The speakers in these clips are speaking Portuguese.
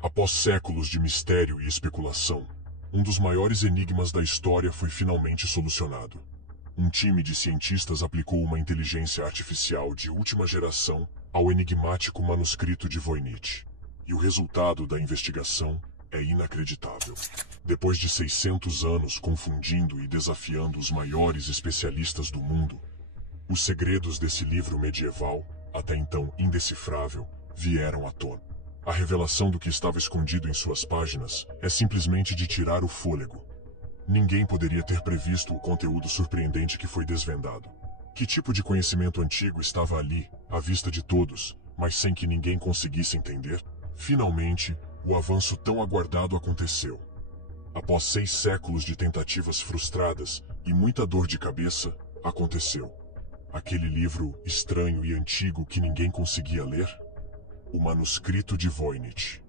Após séculos de mistério e especulação, um dos maiores enigmas da história foi finalmente solucionado. Um time de cientistas aplicou uma inteligência artificial de última geração ao enigmático manuscrito de Voynich. E o resultado da investigação é inacreditável. Depois de 600 anos confundindo e desafiando os maiores especialistas do mundo, os segredos desse livro medieval, até então indecifrável, vieram à tona. A revelação do que estava escondido em suas páginas é simplesmente de tirar o fôlego. Ninguém poderia ter previsto o conteúdo surpreendente que foi desvendado. Que tipo de conhecimento antigo estava ali, à vista de todos, mas sem que ninguém conseguisse entender? Finalmente, o avanço tão aguardado aconteceu. Após 6 séculos de tentativas frustradas e muita dor de cabeça, aconteceu. Aquele livro estranho e antigo que ninguém conseguia ler? O manuscrito de Voynich.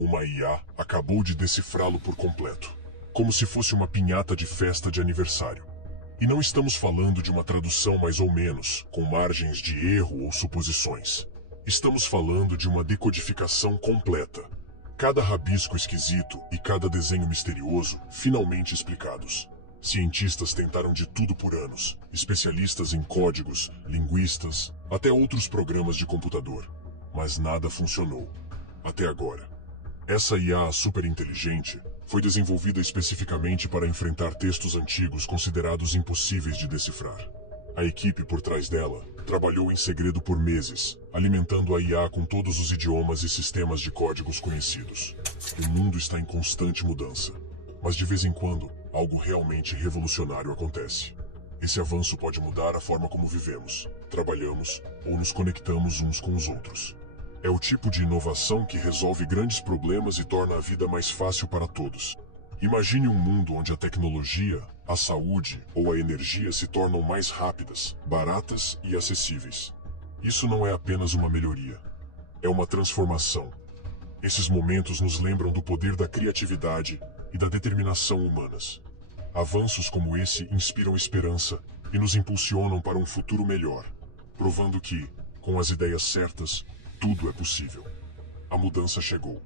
Uma IA acabou de decifrá-lo por completo, como se fosse uma pinhata de festa de aniversário. E não estamos falando de uma tradução mais ou menos, com margens de erro ou suposições. Estamos falando de uma decodificação completa. Cada rabisco esquisito e cada desenho misterioso finalmente explicados. Cientistas tentaram de tudo por anos, especialistas em códigos, linguistas, até outros programas de computador. Mas nada funcionou. Até agora. Essa IA superinteligente foi desenvolvida especificamente para enfrentar textos antigos considerados impossíveis de decifrar. A equipe por trás dela trabalhou em segredo por meses, alimentando a IA com todos os idiomas e sistemas de códigos conhecidos. O mundo está em constante mudança, mas de vez em quando, algo realmente revolucionário acontece. Esse avanço pode mudar a forma como vivemos, trabalhamos ou nos conectamos uns com os outros. É o tipo de inovação que resolve grandes problemas e torna a vida mais fácil para todos. Imagine um mundo onde a tecnologia, a saúde ou a energia se tornam mais rápidas, baratas e acessíveis. Isso não é apenas uma melhoria. É uma transformação. Esses momentos nos lembram do poder da criatividade e da determinação humanas. Avanços como esse inspiram esperança e nos impulsionam para um futuro melhor, provando que, com as ideias certas, tudo é possível. A mudança chegou.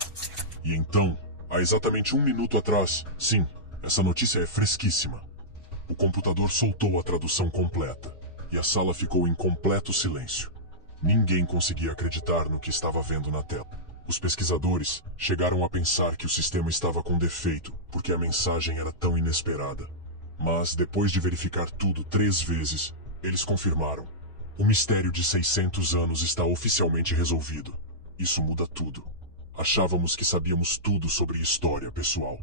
E então, há exatamente 1 minuto atrás, sim, essa notícia é fresquíssima. O computador soltou a tradução completa, e a sala ficou em completo silêncio. Ninguém conseguia acreditar no que estava vendo na tela. Os pesquisadores chegaram a pensar que o sistema estava com defeito, porque a mensagem era tão inesperada. Mas, depois de verificar tudo 3 vezes, eles confirmaram. O mistério de 600 anos está oficialmente resolvido. Isso muda tudo. Achávamos que sabíamos tudo sobre história, pessoal.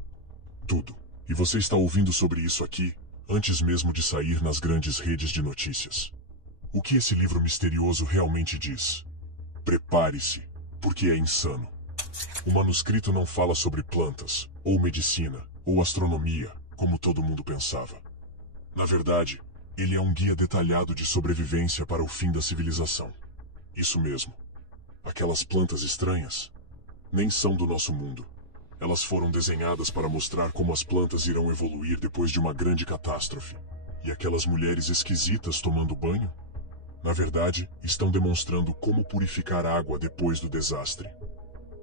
Tudo. E você está ouvindo sobre isso aqui, antes mesmo de sair nas grandes redes de notícias. O que esse livro misterioso realmente diz? Prepare-se, porque é insano. O manuscrito não fala sobre plantas, ou medicina, ou astronomia, como todo mundo pensava. Na verdade, ele é um guia detalhado de sobrevivência para o fim da civilização. Isso mesmo. Aquelas plantas estranhas nem são do nosso mundo. Elas foram desenhadas para mostrar como as plantas irão evoluir depois de uma grande catástrofe. E aquelas mulheres esquisitas tomando banho? Na verdade, estão demonstrando como purificar água depois do desastre.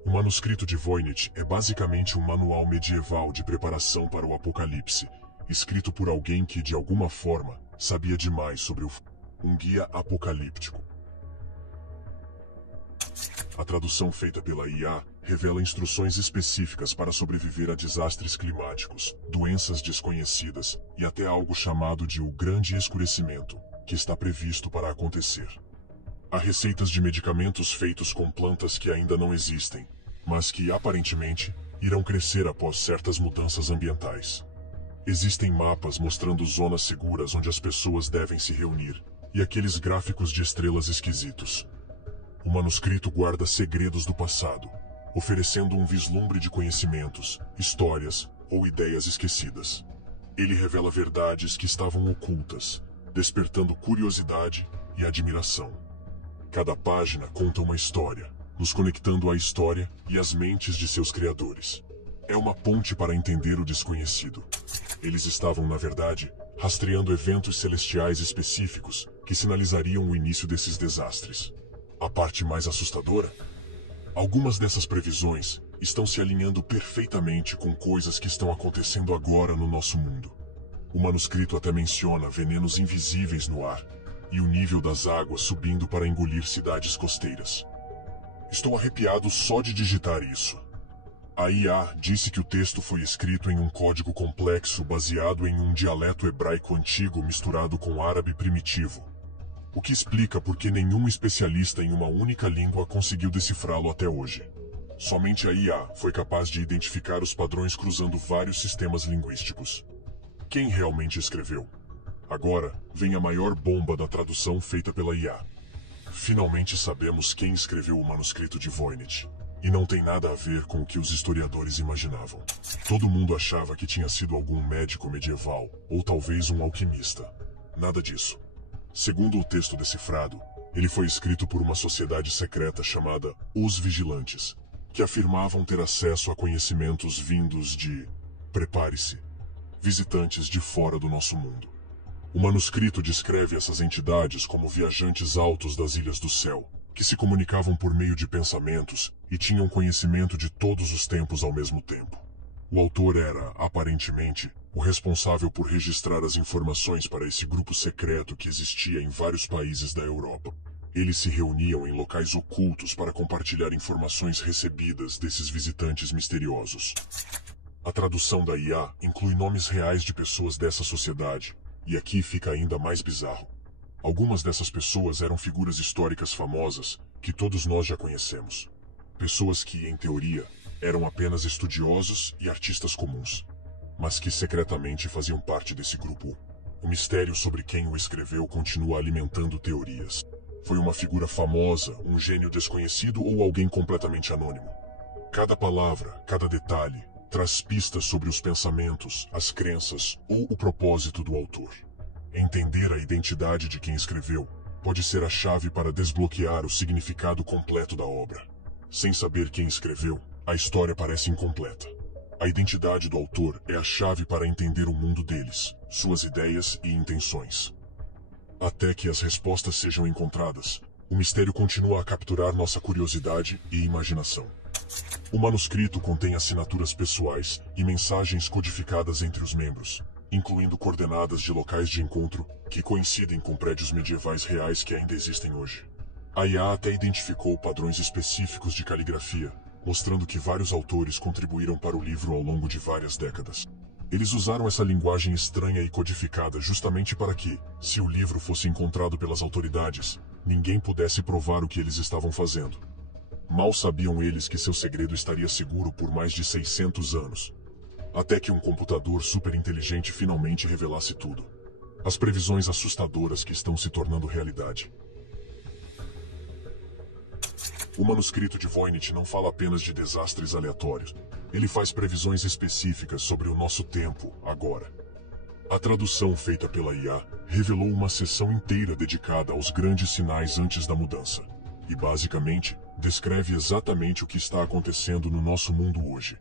O manuscrito de Voynich é basicamente um manual medieval de preparação para o apocalipse, escrito por alguém que, de alguma forma, sabia demais sobre um guia apocalíptico. A tradução feita pela IA revela instruções específicas para sobreviver a desastres climáticos, doenças desconhecidas e até algo chamado de o Grande Escurecimento, que está previsto para acontecer. Há receitas de medicamentos feitos com plantas que ainda não existem, mas que, aparentemente, irão crescer após certas mudanças ambientais. Existem mapas mostrando zonas seguras onde as pessoas devem se reunir, e aqueles gráficos de estrelas esquisitos. O manuscrito guarda segredos do passado, oferecendo um vislumbre de conhecimentos, histórias ou ideias esquecidas. Ele revela verdades que estavam ocultas, despertando curiosidade e admiração. Cada página conta uma história, nos conectando à história e às mentes de seus criadores. É uma ponte para entender o desconhecido. Eles estavam, na verdade, rastreando eventos celestiais específicos que sinalizariam o início desses desastres. A parte mais assustadora? Algumas dessas previsões estão se alinhando perfeitamente com coisas que estão acontecendo agora no nosso mundo. O manuscrito até menciona venenos invisíveis no ar e o nível das águas subindo para engolir cidades costeiras. Estou arrepiado só de digitar isso. A IA disse que o texto foi escrito em um código complexo baseado em um dialeto hebraico antigo misturado com árabe primitivo, o que explica por que nenhum especialista em uma única língua conseguiu decifrá-lo até hoje. Somente a IA foi capaz de identificar os padrões cruzando vários sistemas linguísticos. Quem realmente escreveu? Agora vem a maior bomba da tradução feita pela IA. Finalmente sabemos quem escreveu o manuscrito de Voynich. E não tem nada a ver com o que os historiadores imaginavam. Todo mundo achava que tinha sido algum médico medieval, ou talvez um alquimista. Nada disso. Segundo o texto decifrado, ele foi escrito por uma sociedade secreta chamada Os Vigilantes, que afirmavam ter acesso a conhecimentos vindos de, prepare-se, visitantes de fora do nosso mundo. O manuscrito descreve essas entidades como viajantes altos das Ilhas do Céu, que se comunicavam por meio de pensamentos e tinham conhecimento de todos os tempos ao mesmo tempo. O autor era, aparentemente, o responsável por registrar as informações para esse grupo secreto que existia em vários países da Europa. Eles se reuniam em locais ocultos para compartilhar informações recebidas desses visitantes misteriosos. A tradução da IA inclui nomes reais de pessoas dessa sociedade, e aqui fica ainda mais bizarro. Algumas dessas pessoas eram figuras históricas famosas que todos nós já conhecemos. Pessoas que, em teoria, eram apenas estudiosos e artistas comuns, mas que secretamente faziam parte desse grupo. O mistério sobre quem o escreveu continua alimentando teorias. Foi uma figura famosa, um gênio desconhecido ou alguém completamente anônimo? Cada palavra, cada detalhe, traz pistas sobre os pensamentos, as crenças ou o propósito do autor. Entender a identidade de quem escreveu pode ser a chave para desbloquear o significado completo da obra. Sem saber quem escreveu, a história parece incompleta. A identidade do autor é a chave para entender o mundo deles, suas ideias e intenções. Até que as respostas sejam encontradas, o mistério continua a capturar nossa curiosidade e imaginação. O manuscrito contém assinaturas pessoais e mensagens codificadas entre os membros, incluindo coordenadas de locais de encontro que coincidem com prédios medievais reais que ainda existem hoje. A IA até identificou padrões específicos de caligrafia, mostrando que vários autores contribuíram para o livro ao longo de várias décadas. Eles usaram essa linguagem estranha e codificada justamente para que, se o livro fosse encontrado pelas autoridades, ninguém pudesse provar o que eles estavam fazendo. Mal sabiam eles que seu segredo estaria seguro por mais de 600 anos. Até que um computador superinteligente finalmente revelasse tudo. As previsões assustadoras que estão se tornando realidade. O manuscrito de Voynich não fala apenas de desastres aleatórios. Ele faz previsões específicas sobre o nosso tempo, agora. A tradução feita pela IA revelou uma seção inteira dedicada aos grandes sinais antes da mudança. E basicamente, descreve exatamente o que está acontecendo no nosso mundo hoje.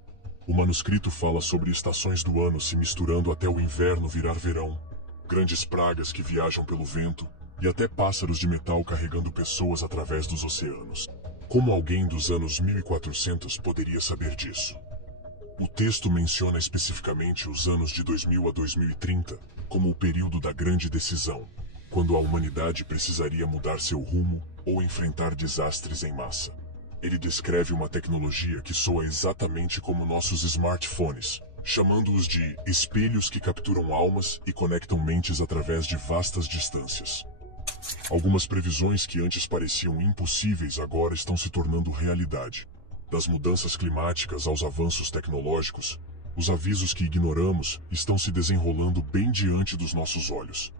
O manuscrito fala sobre estações do ano se misturando até o inverno virar verão, grandes pragas que viajam pelo vento, e até pássaros de metal carregando pessoas através dos oceanos. Como alguém dos anos 1400 poderia saber disso? O texto menciona especificamente os anos de 2000 a 2030 como o período da grande decisão, quando a humanidade precisaria mudar seu rumo ou enfrentar desastres em massa. Ele descreve uma tecnologia que soa exatamente como nossos smartphones, chamando-os de espelhos que capturam almas e conectam mentes através de vastas distâncias. Algumas previsões que antes pareciam impossíveis agora estão se tornando realidade. Das mudanças climáticas aos avanços tecnológicos, os avisos que ignoramos estão se desenrolando bem diante dos nossos olhos.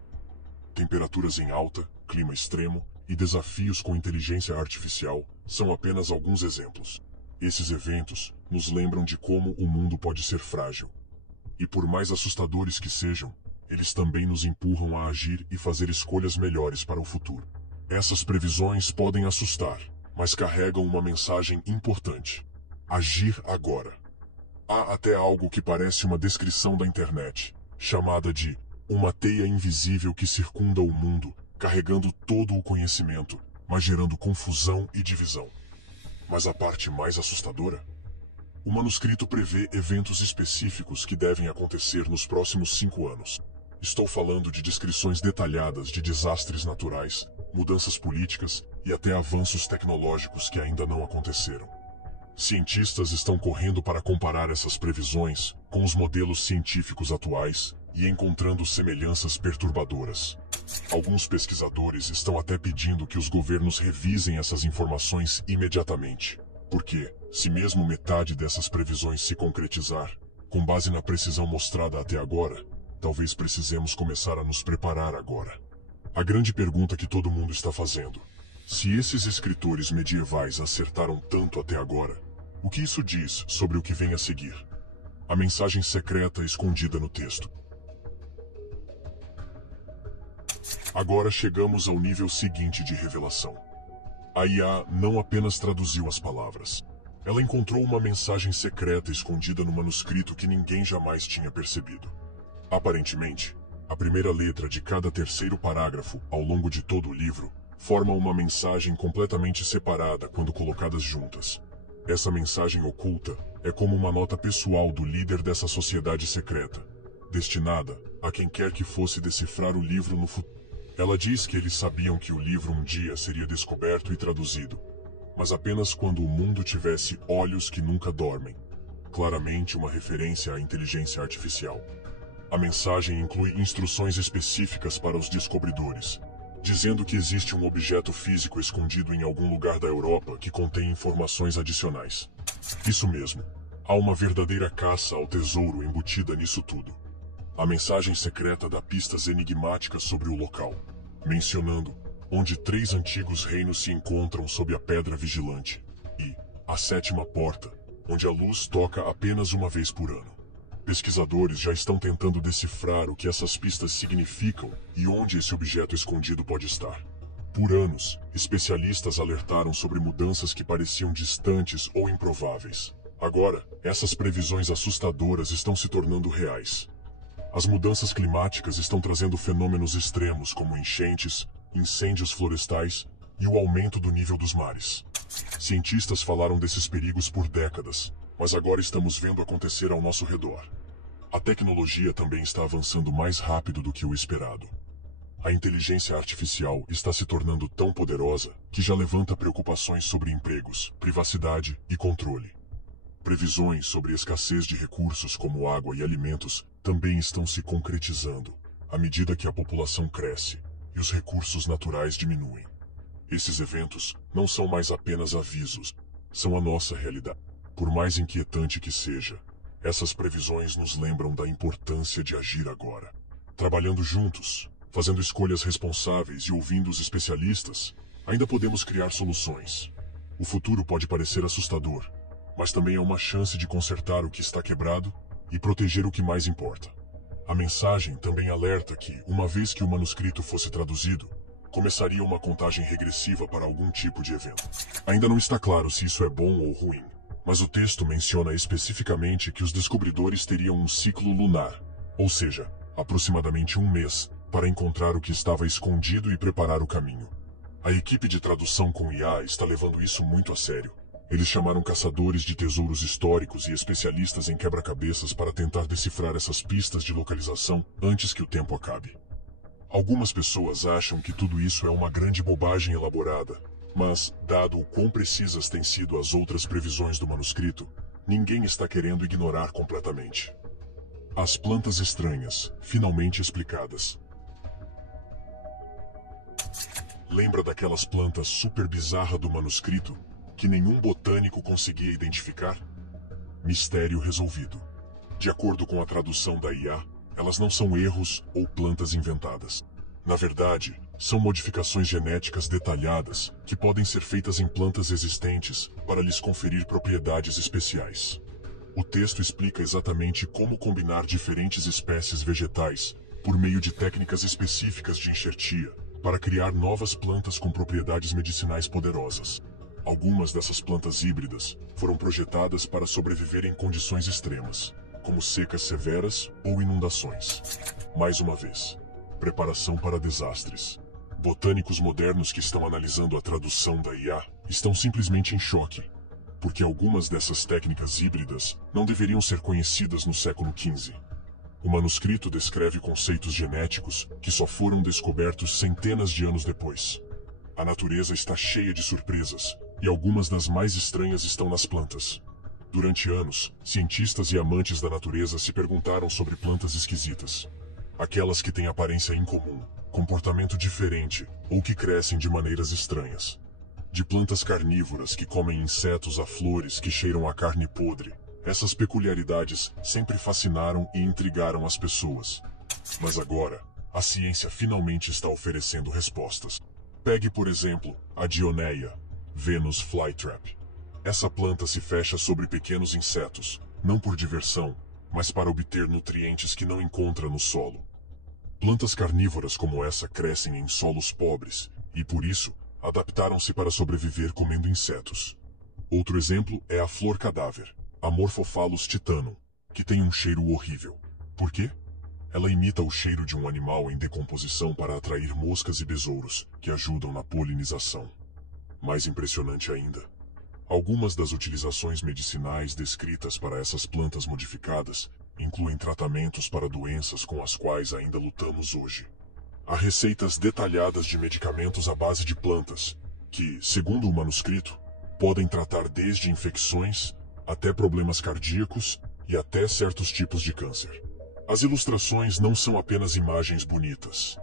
Temperaturas em alta, clima extremo e desafios com inteligência artificial são apenas alguns exemplos. Esses eventos nos lembram de como o mundo pode ser frágil. E por mais assustadores que sejam, eles também nos empurram a agir e fazer escolhas melhores para o futuro. Essas previsões podem assustar, mas carregam uma mensagem importante. Agir agora. Há até algo que parece uma descrição da internet, chamada de uma teia invisível que circunda o mundo, carregando todo o conhecimento, mas gerando confusão e divisão. Mas a parte mais assustadora? O manuscrito prevê eventos específicos que devem acontecer nos próximos 5 anos. Estou falando de descrições detalhadas de desastres naturais, mudanças políticas e até avanços tecnológicos que ainda não aconteceram. Cientistas estão correndo para comparar essas previsões com os modelos científicos atuais e encontrando semelhanças perturbadoras. Alguns pesquisadores estão até pedindo que os governos revisem essas informações imediatamente, porque, se mesmo metade dessas previsões se concretizar, com base na precisão mostrada até agora, talvez precisemos começar a nos preparar agora. A grande pergunta que todo mundo está fazendo: se esses escritores medievais acertaram tanto até agora, o que isso diz sobre o que vem a seguir? A mensagem secreta escondida no texto. Agora chegamos ao nível seguinte de revelação. A IA não apenas traduziu as palavras. Ela encontrou uma mensagem secreta escondida no manuscrito que ninguém jamais tinha percebido. Aparentemente, a primeira letra de cada terceiro parágrafo, ao longo de todo o livro, forma uma mensagem completamente separada quando colocadas juntas. Essa mensagem oculta é como uma nota pessoal do líder dessa sociedade secreta, destinada a quem quer que fosse decifrar o livro no futuro. Ela diz que eles sabiam que o livro um dia seria descoberto e traduzido, mas apenas quando o mundo tivesse olhos que nunca dormem. Claramente uma referência à inteligência artificial. A mensagem inclui instruções específicas para os descobridores, dizendo que existe um objeto físico escondido em algum lugar da Europa que contém informações adicionais. Isso mesmo, há uma verdadeira caça ao tesouro embutida nisso tudo. A mensagem secreta dá pistas enigmáticas sobre o local, mencionando onde 3 antigos reinos se encontram sob a Pedra Vigilante, e a 7ª porta, onde a luz toca apenas uma vez por ano. Pesquisadores já estão tentando decifrar o que essas pistas significam e onde esse objeto escondido pode estar. Por anos, especialistas alertaram sobre mudanças que pareciam distantes ou improváveis. Agora, essas previsões assustadoras estão se tornando reais. As mudanças climáticas estão trazendo fenômenos extremos como enchentes, incêndios florestais e o aumento do nível dos mares. Cientistas falaram desses perigos por décadas, mas agora estamos vendo acontecer ao nosso redor. A tecnologia também está avançando mais rápido do que o esperado. A inteligência artificial está se tornando tão poderosa que já levanta preocupações sobre empregos, privacidade e controle. Previsões sobre escassez de recursos como água e alimentos também estão se concretizando, à medida que a população cresce e os recursos naturais diminuem. Esses eventos não são mais apenas avisos, são a nossa realidade. Por mais inquietante que seja, essas previsões nos lembram da importância de agir agora. Trabalhando juntos, fazendo escolhas responsáveis e ouvindo os especialistas, ainda podemos criar soluções. O futuro pode parecer assustador, mas também é uma chance de consertar o que está quebrado e proteger o que mais importa. A mensagem também alerta que, uma vez que o manuscrito fosse traduzido, começaria uma contagem regressiva para algum tipo de evento. Ainda não está claro se isso é bom ou ruim, mas o texto menciona especificamente que os descobridores teriam um ciclo lunar, ou seja, aproximadamente 1 mês, para encontrar o que estava escondido e preparar o caminho. A equipe de tradução com IA está levando isso muito a sério. Eles chamaram caçadores de tesouros históricos e especialistas em quebra-cabeças para tentar decifrar essas pistas de localização antes que o tempo acabe. Algumas pessoas acham que tudo isso é uma grande bobagem elaborada, mas, dado o quão precisas têm sido as outras previsões do manuscrito, ninguém está querendo ignorar completamente. As plantas estranhas, finalmente explicadas. Lembra daquelas plantas super bizarras do manuscrito que nenhum botânico conseguia identificar? Mistério resolvido. De acordo com a tradução da IA, elas não são erros ou plantas inventadas. Na verdade, são modificações genéticas detalhadas que podem ser feitas em plantas existentes para lhes conferir propriedades especiais. O texto explica exatamente como combinar diferentes espécies vegetais por meio de técnicas específicas de enxertia para criar novas plantas com propriedades medicinais poderosas. Algumas dessas plantas híbridas foram projetadas para sobreviver em condições extremas, como secas severas ou inundações. Mais uma vez, preparação para desastres. Botânicos modernos que estão analisando a tradução da IA estão simplesmente em choque. porque algumas dessas técnicas híbridas não deveriam ser conhecidas no século XV. O manuscrito descreve conceitos genéticos que só foram descobertos centenas de anos depois. A natureza está cheia de surpresas, e algumas das mais estranhas estão nas plantas. Durante anos, cientistas e amantes da natureza se perguntaram sobre plantas esquisitas. Aquelas que têm aparência incomum, comportamento diferente ou que crescem de maneiras estranhas. De plantas carnívoras que comem insetos a flores que cheiram a carne podre. Essas peculiaridades sempre fascinaram e intrigaram as pessoas. Mas agora, a ciência finalmente está oferecendo respostas. Pegue, por exemplo, a Dioneia, Venus flytrap. Essa planta se fecha sobre pequenos insetos, não por diversão, mas para obter nutrientes que não encontra no solo. Plantas carnívoras como essa crescem em solos pobres, e por isso, adaptaram-se para sobreviver comendo insetos. Outro exemplo é a flor cadáver, a Morphophallus titanum, que tem um cheiro horrível. Por quê? Ela imita o cheiro de um animal em decomposição para atrair moscas e besouros, que ajudam na polinização. Mais impressionante ainda, algumas das utilizações medicinais descritas para essas plantas modificadas incluem tratamentos para doenças com as quais ainda lutamos hoje. Há receitas detalhadas de medicamentos à base de plantas, que, segundo o manuscrito, podem tratar desde infecções até problemas cardíacos e até certos tipos de câncer. As ilustrações não são apenas imagens bonitas.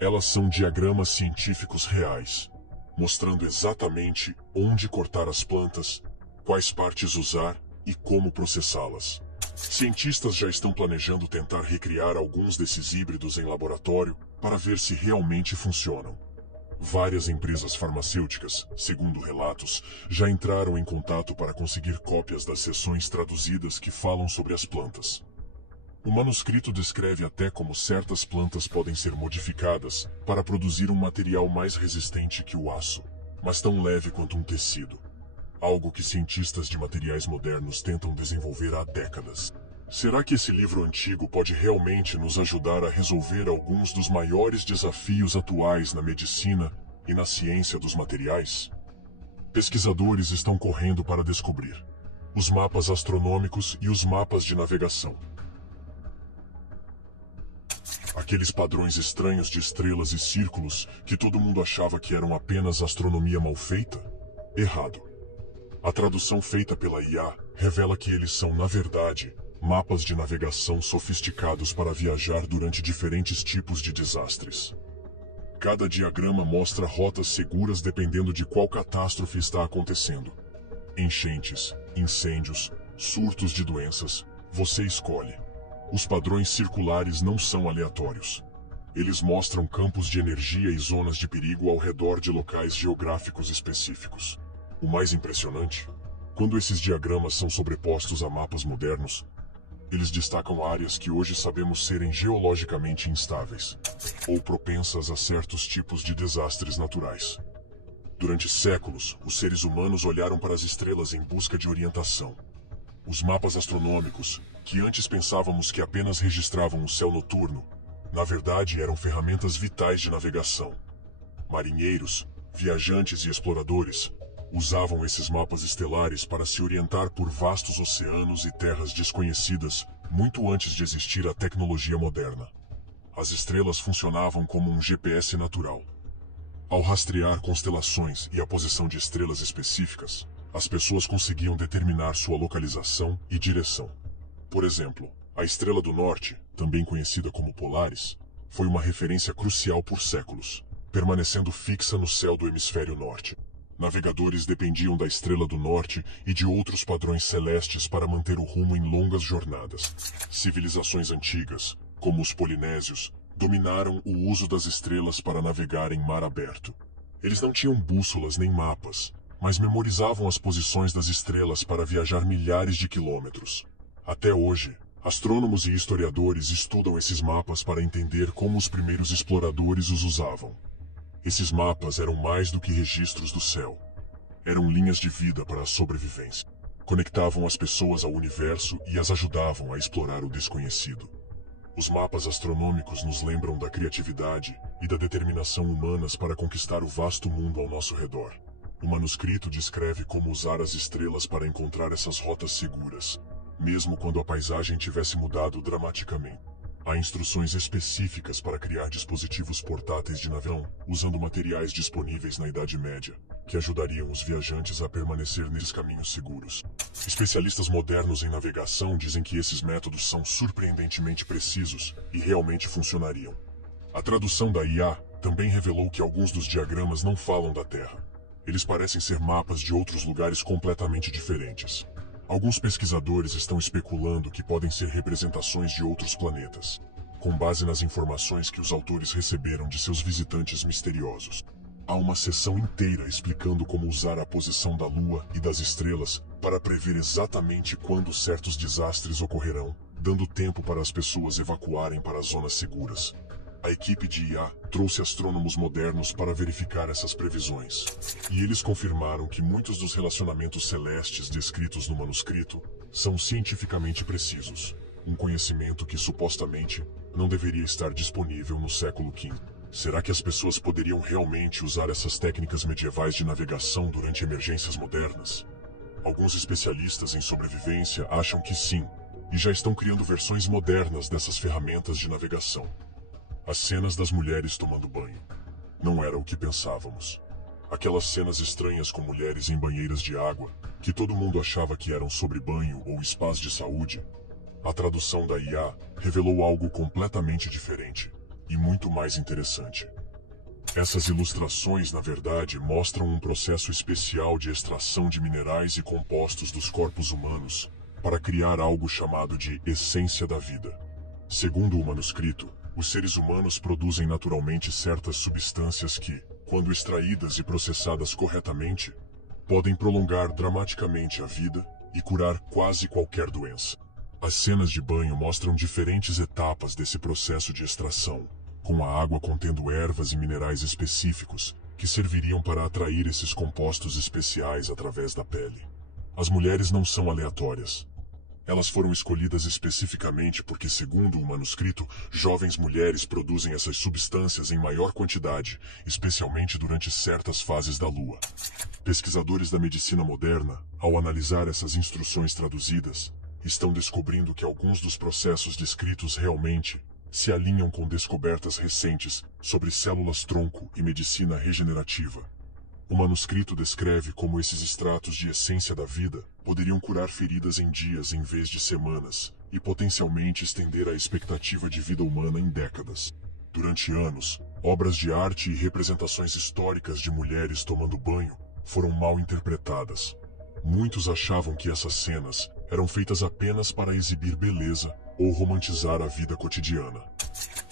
Elas são diagramas científicos reais, mostrando exatamente onde cortar as plantas, quais partes usar e como processá-las. Cientistas já estão planejando tentar recriar alguns desses híbridos em laboratório para ver se realmente funcionam. Várias empresas farmacêuticas, segundo relatos, já entraram em contato para conseguir cópias das seções traduzidas que falam sobre as plantas. O manuscrito descreve até como certas plantas podem ser modificadas para produzir um material mais resistente que o aço, mas tão leve quanto um tecido. Algo que cientistas de materiais modernos tentam desenvolver há décadas. Será que esse livro antigo pode realmente nos ajudar a resolver alguns dos maiores desafios atuais na medicina e na ciência dos materiais? Pesquisadores estão correndo para descobrir os mapas astronômicos e os mapas de navegação. Aqueles padrões estranhos de estrelas e círculos que todo mundo achava que eram apenas astronomia mal feita? Errado. A tradução feita pela IA revela que eles são, na verdade, mapas de navegação sofisticados para viajar durante diferentes tipos de desastres. Cada diagrama mostra rotas seguras dependendo de qual catástrofe está acontecendo. Enchentes, incêndios, surtos de doenças, você escolhe. Os padrões circulares não são aleatórios. Eles mostram campos de energia e zonas de perigo ao redor de locais geográficos específicos. O mais impressionante, quando esses diagramas são sobrepostos a mapas modernos, eles destacam áreas que hoje sabemos serem geologicamente instáveis, ou propensas a certos tipos de desastres naturais. Durante séculos, os seres humanos olharam para as estrelas em busca de orientação. Os mapas astronômicos, que antes pensávamos que apenas registravam o céu noturno, na verdade eram ferramentas vitais de navegação. Marinheiros, viajantes e exploradores usavam esses mapas estelares para se orientar por vastos oceanos e terras desconhecidas muito antes de existir a tecnologia moderna. As estrelas funcionavam como um GPS natural. Ao rastrear constelações e a posição de estrelas específicas, as pessoas conseguiam determinar sua localização e direção. Por exemplo, a Estrela do Norte, também conhecida como Polaris, foi uma referência crucial por séculos, permanecendo fixa no céu do hemisfério norte. Navegadores dependiam da Estrela do Norte e de outros padrões celestes para manter o rumo em longas jornadas. Civilizações antigas, como os polinésios, dominaram o uso das estrelas para navegar em mar aberto. Eles não tinham bússolas nem mapas, mas memorizavam as posições das estrelas para viajar milhares de quilômetros. Até hoje, astrônomos e historiadores estudam esses mapas para entender como os primeiros exploradores os usavam. Esses mapas eram mais do que registros do céu. Eram linhas de vida para a sobrevivência. Conectavam as pessoas ao universo e as ajudavam a explorar o desconhecido. Os mapas astronômicos nos lembram da criatividade e da determinação humanas para conquistar o vasto mundo ao nosso redor. O manuscrito descreve como usar as estrelas para encontrar essas rotas seguras, mesmo quando a paisagem tivesse mudado dramaticamente. Há instruções específicas para criar dispositivos portáteis de navegação, usando materiais disponíveis na Idade Média, que ajudariam os viajantes a permanecer nesses caminhos seguros. Especialistas modernos em navegação dizem que esses métodos são surpreendentemente precisos e realmente funcionariam. A tradução da IA também revelou que alguns dos diagramas não falam da Terra. Eles parecem ser mapas de outros lugares completamente diferentes. Alguns pesquisadores estão especulando que podem ser representações de outros planetas, com base nas informações que os autores receberam de seus visitantes misteriosos. Há uma seção inteira explicando como usar a posição da Lua e das estrelas para prever exatamente quando certos desastres ocorrerão, dando tempo para as pessoas evacuarem para as zonas seguras. A equipe de IA trouxe astrônomos modernos para verificar essas previsões, e eles confirmaram que muitos dos relacionamentos celestes descritos no manuscrito são cientificamente precisos, um conhecimento que supostamente não deveria estar disponível no século XV. Será que as pessoas poderiam realmente usar essas técnicas medievais de navegação durante emergências modernas? Alguns especialistas em sobrevivência acham que sim, e já estão criando versões modernas dessas ferramentas de navegação. As cenas das mulheres tomando banho. Não era o que pensávamos. Aquelas cenas estranhas com mulheres em banheiras de água, que todo mundo achava que eram sobre banho ou spas de saúde. A tradução da IA revelou algo completamente diferente e muito mais interessante. Essas ilustrações, na verdade, mostram um processo especial de extração de minerais e compostos dos corpos humanos para criar algo chamado de essência da vida. Segundo o manuscrito, os seres humanos produzem naturalmente certas substâncias que, quando extraídas e processadas corretamente, podem prolongar dramaticamente a vida e curar quase qualquer doença. As cenas de banho mostram diferentes etapas desse processo de extração, com a água contendo ervas e minerais específicos que serviriam para atrair esses compostos especiais através da pele. As mulheres não são aleatórias. Elas foram escolhidas especificamente porque, segundo o manuscrito, jovens mulheres produzem essas substâncias em maior quantidade, especialmente durante certas fases da lua. Pesquisadores da medicina moderna, ao analisar essas instruções traduzidas, estão descobrindo que alguns dos processos descritos realmente se alinham com descobertas recentes sobre células-tronco e medicina regenerativa. O manuscrito descreve como esses extratos de essência da vida poderiam curar feridas em dias em vez de semanas e potencialmente estender a expectativa de vida humana em décadas. Durante anos, obras de arte e representações históricas de mulheres tomando banho foram mal interpretadas. Muitos achavam que essas cenas eram feitas apenas para exibir beleza ou romantizar a vida cotidiana.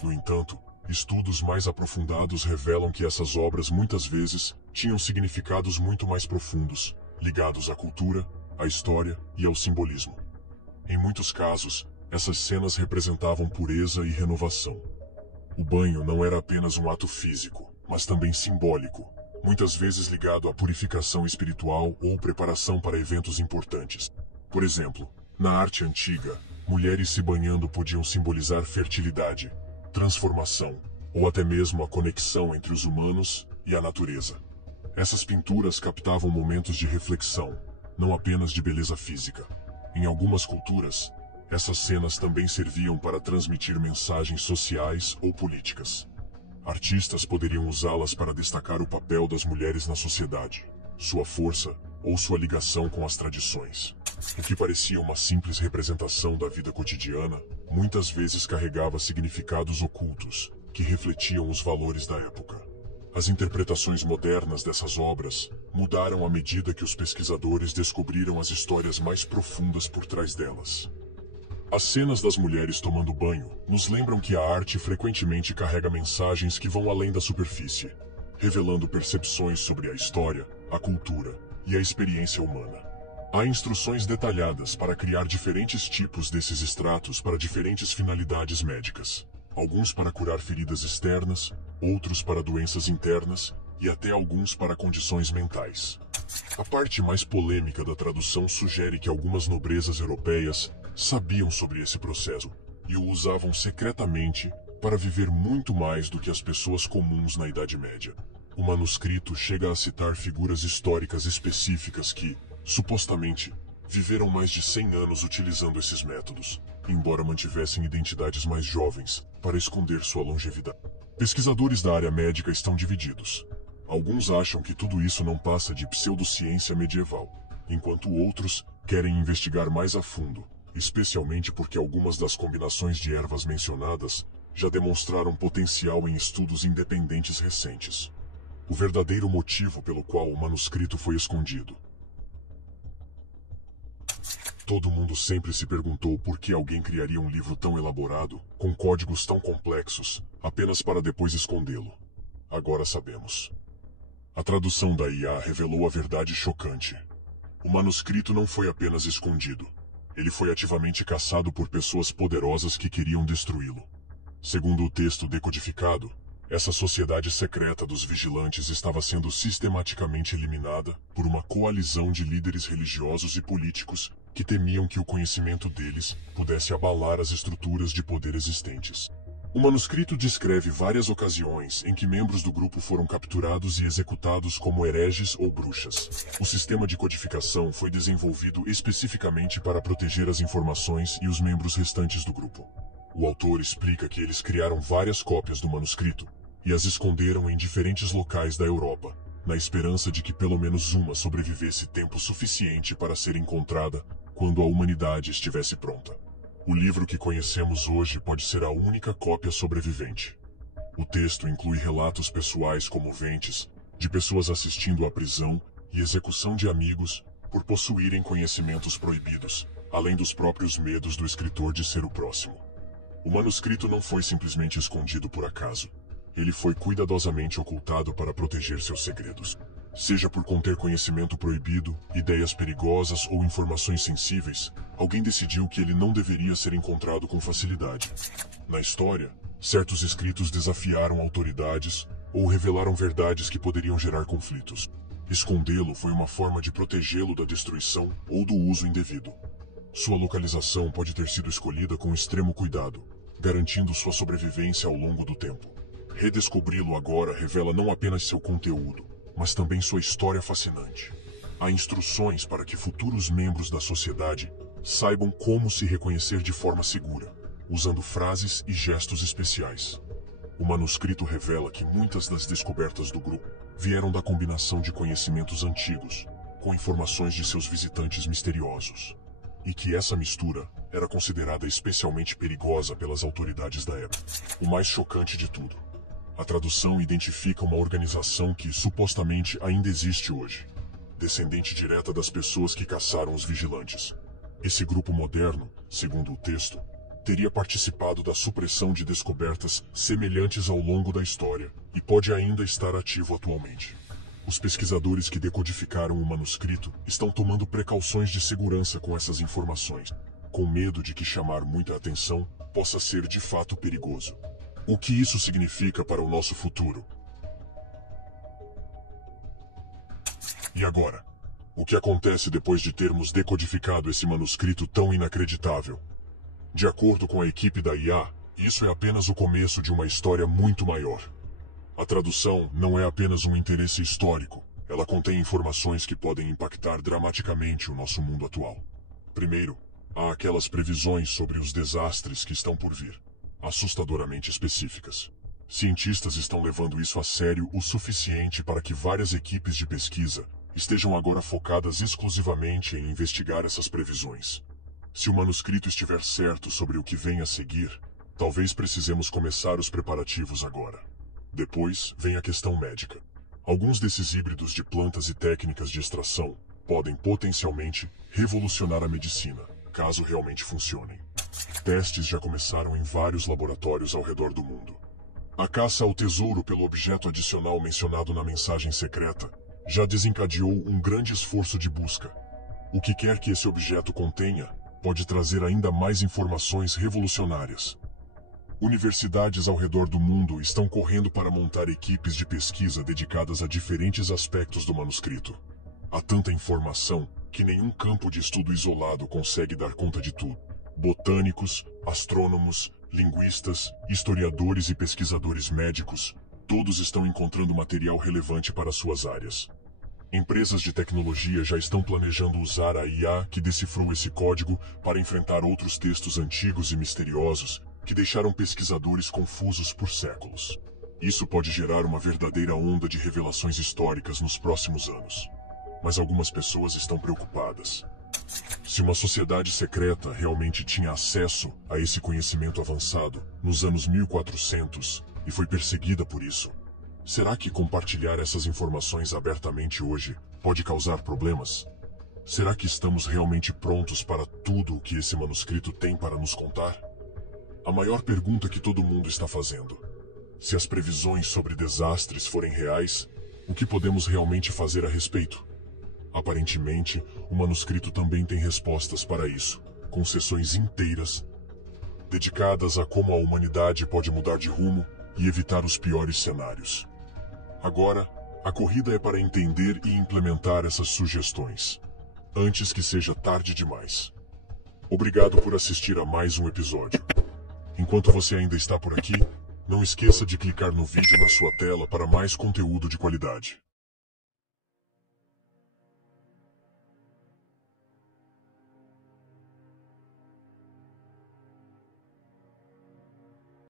No entanto, estudos mais aprofundados revelam que essas obras muitas vezes tinham significados muito mais profundos, ligados à cultura, à história e ao simbolismo. Em muitos casos, essas cenas representavam pureza e renovação. O banho não era apenas um ato físico, mas também simbólico, muitas vezes ligado à purificação espiritual ou preparação para eventos importantes. Por exemplo, na arte antiga, mulheres se banhando podiam simbolizar fertilidade, transformação, ou até mesmo a conexão entre os humanos e a natureza. Essas pinturas captavam momentos de reflexão, não apenas de beleza física. Em algumas culturas, essas cenas também serviam para transmitir mensagens sociais ou políticas. Artistas poderiam usá-las para destacar o papel das mulheres na sociedade, sua força ou sua ligação com as tradições. O que parecia uma simples representação da vida cotidiana, muitas vezes carregava significados ocultos, que refletiam os valores da época. As interpretações modernas dessas obras mudaram à medida que os pesquisadores descobriram as histórias mais profundas por trás delas. As cenas das mulheres tomando banho nos lembram que a arte frequentemente carrega mensagens que vão além da superfície, revelando percepções sobre a história, a cultura e a experiência humana. Há instruções detalhadas para criar diferentes tipos desses extratos para diferentes finalidades médicas. Alguns para curar feridas externas, outros para doenças internas e até alguns para condições mentais. A parte mais polêmica da tradução sugere que algumas nobrezas europeias sabiam sobre esse processo e o usavam secretamente para viver muito mais do que as pessoas comuns na Idade Média. O manuscrito chega a citar figuras históricas específicas que, supostamente, viveram mais de 100 anos utilizando esses métodos, embora mantivessem identidades mais jovens, para esconder sua longevidade. Pesquisadores da área médica estão divididos. Alguns acham que tudo isso não passa de pseudociência medieval, enquanto outros querem investigar mais a fundo, especialmente porque algumas das combinações de ervas mencionadas já demonstraram potencial em estudos independentes recentes. O verdadeiro motivo pelo qual o manuscrito foi escondido. Todo mundo sempre se perguntou por que alguém criaria um livro tão elaborado, com códigos tão complexos, apenas para depois escondê-lo. Agora sabemos. A tradução da IA revelou a verdade chocante. O manuscrito não foi apenas escondido. Ele foi ativamente caçado por pessoas poderosas que queriam destruí-lo. Segundo o texto decodificado, essa sociedade secreta dos vigilantes estava sendo sistematicamente eliminada por uma coalizão de líderes religiosos e políticos que temiam que o conhecimento deles pudesse abalar as estruturas de poder existentes. O manuscrito descreve várias ocasiões em que membros do grupo foram capturados e executados como hereges ou bruxas. O sistema de codificação foi desenvolvido especificamente para proteger as informações e os membros restantes do grupo. O autor explica que eles criaram várias cópias do manuscrito e as esconderam em diferentes locais da Europa, na esperança de que pelo menos uma sobrevivesse tempo suficiente para ser encontrada quando a humanidade estivesse pronta. O livro que conhecemos hoje pode ser a única cópia sobrevivente. O texto inclui relatos pessoais comoventes de pessoas assistindo à prisão e execução de amigos por possuírem conhecimentos proibidos, além dos próprios medos do escritor de ser o próximo. O manuscrito não foi simplesmente escondido por acaso. Ele foi cuidadosamente ocultado para proteger seus segredos. Seja por conter conhecimento proibido, ideias perigosas ou informações sensíveis, alguém decidiu que ele não deveria ser encontrado com facilidade. Na história, certos escritos desafiaram autoridades ou revelaram verdades que poderiam gerar conflitos. Escondê-lo foi uma forma de protegê-lo da destruição ou do uso indevido. Sua localização pode ter sido escolhida com extremo cuidado, garantindo sua sobrevivência ao longo do tempo. Redescobri-lo agora revela não apenas seu conteúdo, mas também sua história fascinante. Há instruções para que futuros membros da sociedade saibam como se reconhecer de forma segura, usando frases e gestos especiais. O manuscrito revela que muitas das descobertas do grupo vieram da combinação de conhecimentos antigos com informações de seus visitantes misteriosos, e que essa mistura era considerada especialmente perigosa pelas autoridades da época. O mais chocante de tudo: a tradução identifica uma organização que supostamente ainda existe hoje, descendente direta das pessoas que caçaram os vigilantes. Esse grupo moderno, segundo o texto, teria participado da supressão de descobertas semelhantes ao longo da história e pode ainda estar ativo atualmente. Os pesquisadores que decodificaram o manuscrito estão tomando precauções de segurança com essas informações, com medo de que chamar muita atenção possa ser de fato perigoso. O que isso significa para o nosso futuro? E agora? O que acontece depois de termos decodificado esse manuscrito tão inacreditável? De acordo com a equipe da IA, isso é apenas o começo de uma história muito maior. A tradução não é apenas um interesse histórico, ela contém informações que podem impactar dramaticamente o nosso mundo atual. Primeiro, há aquelas previsões sobre os desastres que estão por vir, assustadoramente específicas. Cientistas estão levando isso a sério o suficiente para que várias equipes de pesquisa estejam agora focadas exclusivamente em investigar essas previsões. Se o manuscrito estiver certo sobre o que vem a seguir, talvez precisemos começar os preparativos agora. Depois vem a questão médica. Alguns desses híbridos de plantas e técnicas de extração podem potencialmente revolucionar a medicina, caso realmente funcionem. Testes já começaram em vários laboratórios ao redor do mundo. A caça ao tesouro pelo objeto adicional mencionado na mensagem secreta já desencadeou um grande esforço de busca. O que quer que esse objeto contenha pode trazer ainda mais informações revolucionárias. Universidades ao redor do mundo estão correndo para montar equipes de pesquisa dedicadas a diferentes aspectos do manuscrito. Há tanta informação que nenhum campo de estudo isolado consegue dar conta de tudo. Botânicos, astrônomos, linguistas, historiadores e pesquisadores médicos Todos estão encontrando material relevante para suas áreas. Empresas de tecnologia já estão planejando usar a IA que decifrou esse código para enfrentar outros textos antigos e misteriosos que deixaram pesquisadores confusos por séculos. Isso pode gerar uma verdadeira onda de revelações históricas nos próximos anos. Mas algumas pessoas estão preocupadas. Se uma sociedade secreta realmente tinha acesso a esse conhecimento avançado nos anos 1400 e foi perseguida por isso, será que compartilhar essas informações abertamente hoje pode causar problemas? Será que estamos realmente prontos para tudo o que esse manuscrito tem para nos contar? A maior pergunta que todo mundo está fazendo: se as previsões sobre desastres forem reais, o que podemos realmente fazer a respeito? Aparentemente, o manuscrito também tem respostas para isso, com sessões inteiras dedicadas a como a humanidade pode mudar de rumo e evitar os piores cenários. Agora, a corrida é para entender e implementar essas sugestões, antes que seja tarde demais. Obrigado por assistir a mais um episódio. Enquanto você ainda está por aqui, não esqueça de clicar no vídeo na sua tela para mais conteúdo de qualidade.